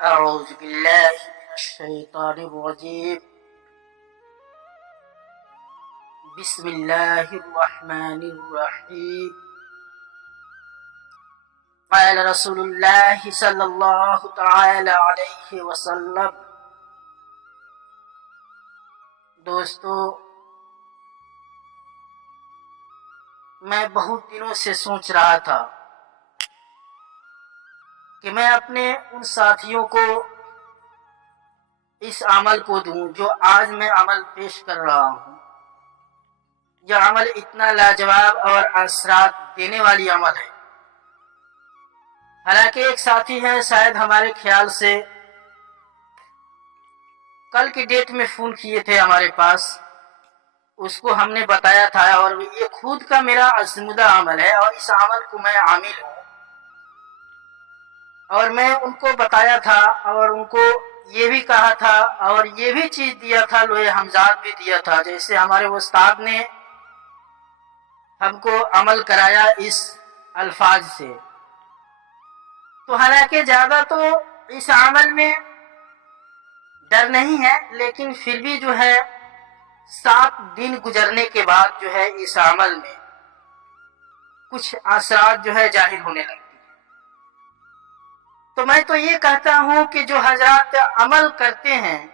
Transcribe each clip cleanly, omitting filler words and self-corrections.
أعوذ بالله من الشيطان الرجيم. بسم الله الرحمن الرحيم. قال رسول الله صلى الله تعالى عليه وسلم. دوستو، میں بہت دنوں سے سوچ رہا تھا کہ میں اپنے ان ساتھیوں کو اس عمل کو دوں جو آج میں عمل پیش کر رہا ہوں. یہ عمل اتنا لاجواب اور اثرات دینے والی عمل ہے. حالانکہ ایک ساتھی ہے، شاید ہمارے خیال سے کل کی ڈیٹ میں فون کیے تھے ہمارے پاس. اس کو ہم نے بتایا تھا، اور یہ خود کا میرا ازمودہ عمل ہے اور اس عمل کو میں عامل ہوں. اور میں ان کو بتایا تھا اور ان کو یہ بھی کہا تھا اور یہ بھی چیز دیا تھا، لوہے ہمزاد بھی دیا تھا، جیسے ہمارے استاد نے ہم کو عمل کرایا اس الفاظ سے. تو حالانکہ زیادہ تو اس عمل میں ڈر نہیں ہے، لیکن پھر بھی جو ہے 7 دن گزرنے کے بعد جو ہے اس عمل میں کچھ اثرات جو ہے ظاہر ہونے لگتی. تو میں تو یہ کہتا ہوں کہ جو حضرات عمل کرتے ہیں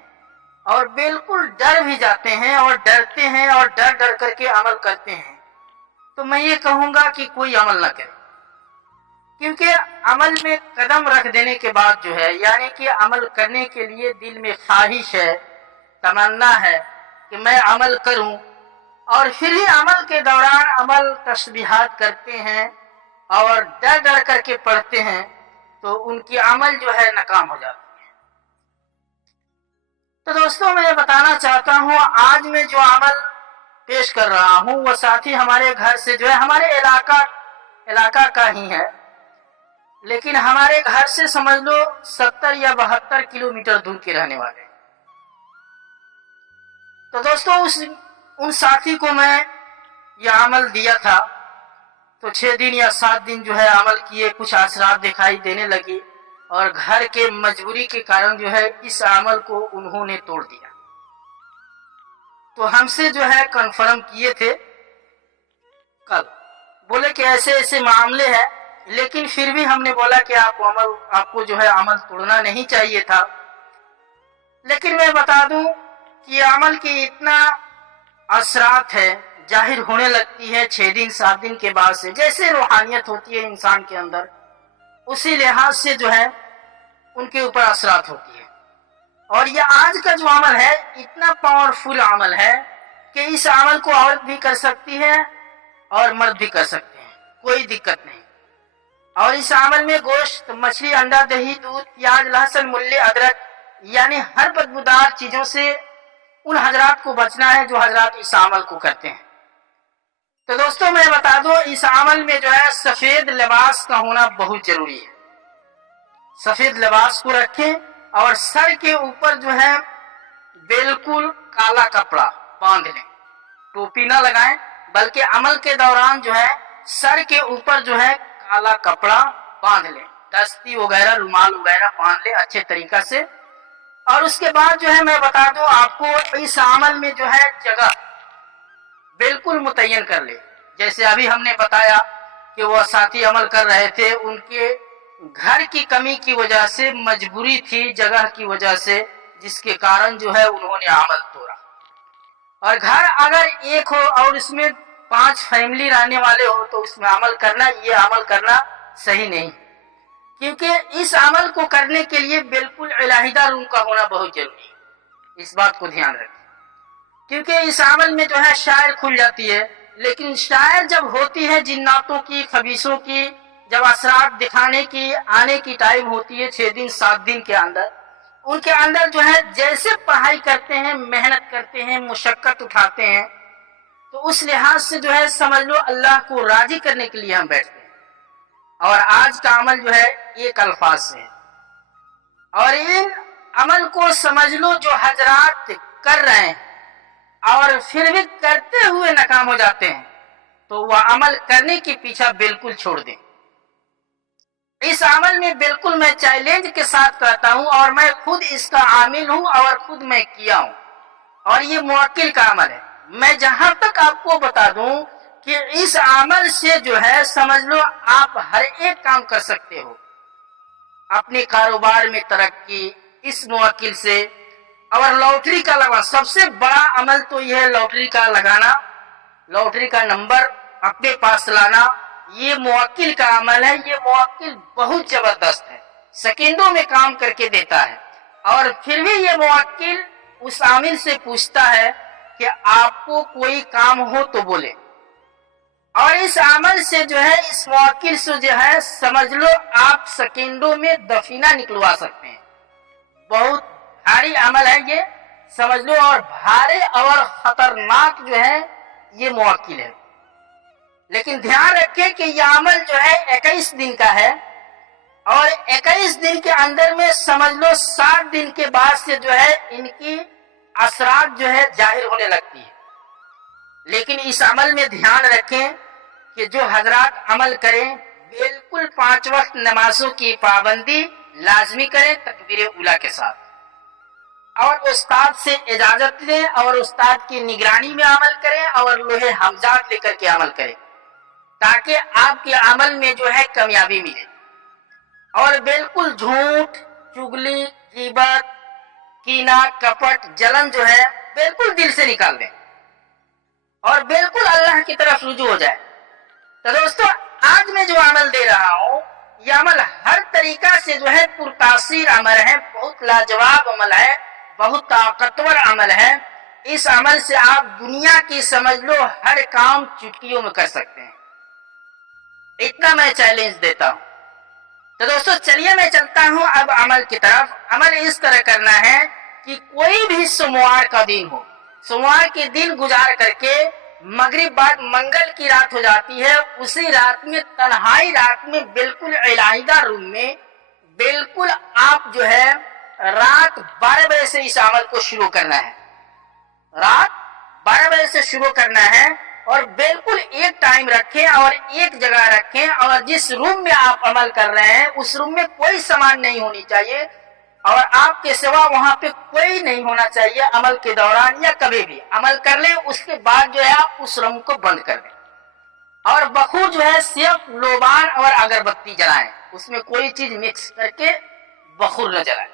اور بالکل ڈر بھی جاتے ہیں اور ڈرتے ہیں اور ڈر ڈر کر کے عمل کرتے ہیں، تو میں یہ کہوں گا کہ کوئی عمل نہ کرے. کیونکہ عمل میں قدم رکھ دینے کے بعد جو ہے، یعنی کہ عمل کرنے کے لیے دل میں خواہش ہے، تمنا ہے کہ میں عمل کروں، اور پھر ہی عمل کے دوران عمل تسبیحات کرتے ہیں اور ڈر ڈر کر کے پڑھتے ہیں، تو ان کی عمل جو ہے ناکام ہو جاتی ہے. تو دوستوں، میں بتانا چاہتا ہوں آج میں جو عمل پیش کر رہا ہوں وہ ساتھی ہمارے گھر سے جو ہے، ہمارے علاقہ کا ہی ہے، لیکن ہمارے گھر سے سمجھ لو 70 یا 72 کلومیٹر دور کے رہنے والے. تو دوستوں، ان ساتھی کو میں یہ عمل دیا تھا، تو 6 دن یا 7 دن جو ہے عمل کیے، کچھ اثرات دکھائی دینے لگی، اور گھر کے مجبوری کے کارن جو ہے اس عمل کو انہوں نے توڑ دیا. تو ہم سے جو ہے کنفرم کیے تھے کل، بولے کہ ایسے ایسے معاملے ہیں، لیکن پھر بھی ہم نے بولا کہ آپ کو جو ہے عمل توڑنا نہیں چاہیے تھا. لیکن میں بتا دوں کہ عمل کی اتنا اثرات ہے، ظاہر ہونے لگتی ہے 6 دن 7 دن کے بعد سے، جیسے روحانیت ہوتی ہے انسان کے اندر، اسی لحاظ سے جو ہے ان کے اوپر اثرات ہوتی ہے. اور یہ آج کا جو عمل ہے اتنا پاورفل عمل ہے کہ اس عمل کو عورت بھی کر سکتی ہے اور مرد بھی کر سکتے ہیں، کوئی دقت نہیں. اور اس عمل میں گوشت، مچھلی، انڈا، دہی، دودھ، پیاز، لہسن، ملی، ادرک، یعنی ہر بدبودار چیزوں سے ان حضرات کو بچنا ہے جو حضرات اس عمل کو کرتے ہیں. تو دوستوں، میں بتا دوں اس عمل میں جو ہے سفید لباس کا ہونا بہت ضروری ہے. سفید لباس کو رکھیں اور سر کے اوپر جو ہے بالکل کالا کپڑا باندھ لیں. ٹوپی نہ لگائیں، بلکہ عمل کے دوران جو ہے سر کے اوپر جو ہے کالا کپڑا باندھ لیں، دستی وغیرہ، رومال وغیرہ باندھ لیں اچھے طریقہ سے. اور اس کے بعد جو ہے میں بتا دوں آپ کو اس عمل میں جو ہے جگہ بالکل متعین کر لے. جیسے ابھی ہم نے بتایا کہ وہ ساتھی عمل کر رہے تھے، ان کے گھر کی کمی کی وجہ سے، مجبوری تھی جگہ کی وجہ سے، جس کے کارن جو ہے انہوں نے عمل توڑا. اور گھر اگر ایک ہو اور اس میں 5 فیملی رہنے والے ہو تو اس میں یہ عمل کرنا صحیح نہیں، کیونکہ اس عمل کو کرنے کے لیے بالکل علیحدہ روم کا ہونا بہت ضروری ہے. اس بات کو دھیان رکھیں، کیونکہ اس عمل میں جو ہے شاعر کھل جاتی ہے. لیکن شاعر جب ہوتی ہے جناتوں کی، خبیثوں کی، جب اثرات دکھانے کی آنے کی ٹائم ہوتی ہے 6 دن 7 دن کے اندر، ان کے اندر جو ہے جیسے پڑھائی کرتے ہیں، محنت کرتے ہیں، مشقت اٹھاتے ہیں، تو اس لحاظ سے جو ہے سمجھ لو اللہ کو راضی کرنے کے لیے ہم بیٹھتے ہیں. اور آج کا عمل جو ہے ایک الفاظ سے ہے. اور ان عمل کو سمجھ لو جو حضرات کر رہے ہیں اور پھر بھی کرتے ہوئے ناکام ہو جاتے ہیں، تو وہ عمل کرنے کے پیچھے بالکل چھوڑ دیں. इस अमल में बिल्कुल मैं चैलेंज के साथ कहता हूँ और मैं खुद इसका आमिल हूँ और खुद मैं किया हूँ, और ये मुवक्किल का अमल है। मैं जहां तक आपको बता दूं कि इस अमल से जो है समझ लो आप हर एक काम कर सकते हो, अपने कारोबार में तरक्की इस मुवक्किल से। और लॉटरी का लगाना सबसे बड़ा अमल तो यह है, लॉटरी का लगाना, लॉटरी का नंबर अपने पास लाना, ये मुवक्किल का अमल है। ये मुवक्किल बहुत जबरदस्त है, सेकंडों में काम करके देता है। और फिर भी ये मुवक्किल उस आमिल से पूछता है कि आपको कोई काम हो तो बोले, और इस अमल से जो है इस मुवक्किल से जो है समझ लो आप सेकंडों में दफीना निकलवा सकते हैं। बहुत भारी अमल है ये, समझ लो, और भारी और खतरनाक जो है ये मुवक्किल है। लेकिन ध्यान रखें कि यह अमल जो है 21 दिन का है, और 21 दिन के अंदर में समझ लो 7 दिन के बाद से जो है इनकी असरात जो है जाहिर होने लगती है। लेकिन इस अमल में ध्यान रखें कि जो हजरात अमल करें बिल्कुल 5 वक्त नमाजों की पाबंदी लाजमी करें तकबीर उला के साथ, और उस्ताद से इजाजत लें और उस्ताद की निगरानी में अमल करें और लोहे हमजात लेकर के अमल करें, ताकि आपके अमल में जो है कामयाबी मिले। और बिल्कुल झूठ, चुगली, गीबत, कीना, कपट, जलन जो है बिल्कुल दिल से निकाल दें और बिल्कुल अल्लाह की तरफ रुजू हो जाए। तो दोस्तों, आज मैं जो अमल दे रहा हूँ यह अमल हर तरीका से जो है पुरतासीर अमल है, बहुत लाजवाब अमल है, बहुत ताकतवर अमल है। इस अमल से आप दुनिया की समझ लो हर काम चुटकियों में कर सकते हैं, इतना मैं चैलेंज देता हूँ। तो दोस्तों चलिए मैं चलता हूँ अब अमल की तरफ। अमल इस तरह करना है कि कोई भी सोमवार का दिन हो, सोमवार के दिन गुजार करके मगरिब बाद मंगल की रात हो जाती है, उसी रात में तन्हाई रात में बिल्कुल इलाहिदा रूम में बिल्कुल आप जो है रात 12 बजे से इस अमल को शुरू करना है। रात 12 बजे से शुरू करना है और बिल्कुल एक टाइम रखें और एक जगह रखें, और जिस रूम में आप अमल कर रहे हैं उस रूम में कोई सामान नहीं होनी चाहिए और आपके सिवा वहां पे कोई नहीं होना चाहिए। अमल के दौरान या कभी भी अमल कर लें, उसके बाद जो है आप उस रूम को बंद कर दें और बखूर जो है सिर्फ लोबान और अगरबत्ती जलाएं, उसमें कोई चीज मिक्स करके बखूर न जलाएं।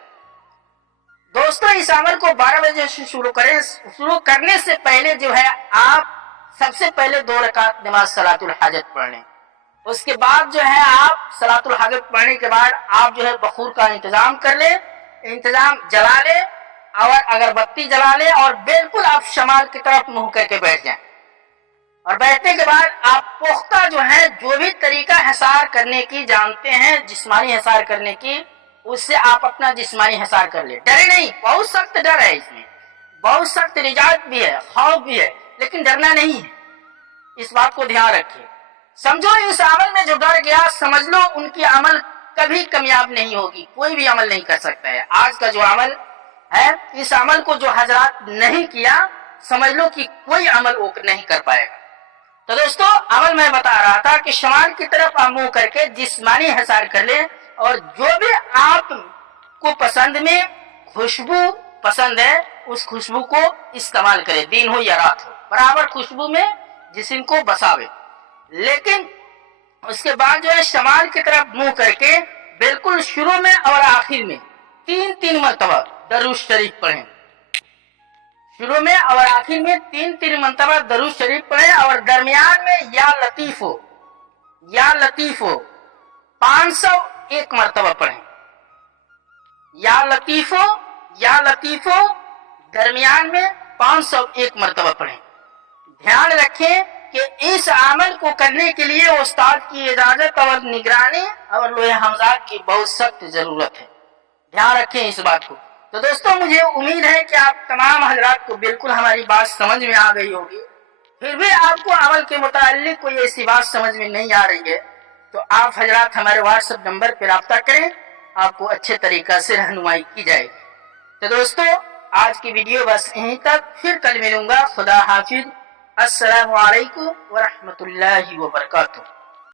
दोस्तों इस अमल को 12 बजे से शुरू करें। शुरू करने से पहले जो है आप सबसे पहले 2 रकात नमाज सलातुल हाजत पढ़ लें। उसके बाद जो है आप सलातुल हाजत पढ़ने के बाद आप जो है बखूर का इंतजाम कर ले, इंतजाम जला ले और अगरबत्ती जला ले और बिल्कुल आप शमाल की तरफ मुंह करके बैठ जाएं। और बैठने के बाद आप पुख्ता जो है जो भी तरीका हिसार करने की जानते हैं, जिस्मानी हिसार करने की, उससे आप अपना जिस्मानी हिसार कर ले। डरे नहीं, बहुत सख्त डर है इसमें, बहुत सख्त निजात भी है, खौफ भी है, लेकिन डरना नहीं है। इस बात को ध्यान रखिए। समझो इस अमल में जो डर गया समझ लो उनकी अमल कभी कामयाब नहीं होगी, कोई भी अमल नहीं कर सकता है। आज का जो अमल है इस अमल को जो हजरात नहीं किया समझ लो कि कोई अमल वो नहीं कर पाएगा। तो दोस्तों अमल मैं बता रहा था कि शमाल की तरफ आप मुंह करके जिस्मानी हिसार कर ले और जो भी आपको पसंद में खुशबू पसंद है उस खुशबू को इस्तेमाल करे, दिन हो या रात हो, बराबर खुशबू में जिस्म को बसावे। लेकिन उसके बाद जो है शमाल की तरफ मुंह करके बिल्कुल शुरू में और आखिर में 3-3 मरतबा दरूद शरीफ पढ़ें। शुरू में और आखिर में 3-3 मरतबा दरूद शरीफ पढ़ें और दरमियान में या लतीफो 501 मरतबा पढ़ें। या लतीफो दरमियान में 501 मरतबा पढ़ें। ध्यान रखें कि इस अमल को करने के लिए उस्ताद की इजाजत और निगरानी और लोहे हमजात की बहुत सख्त जरूरत है। ध्यान रखें इस बात को। तो दोस्तों मुझे उम्मीद है कि आप तमाम हजरात को बिल्कुल हमारी बात समझ में आ गई होगी। फिर भी आपको अमल के मुताल्लिक कोई ऐसी बात समझ में नहीं आ रही है तो आप हजरात हमारे व्हाट्सएप नंबर पर राब्ता करें, आपको अच्छे तरीका से रहनुमाई की जाएगी। तो दोस्तों आज की वीडियो बस यहीं तक, फिर कल मिलूंगा। खुदा हाफिज। अस्सलामु अलैकुम व रहमतुल्लाहि व बरकातुहू।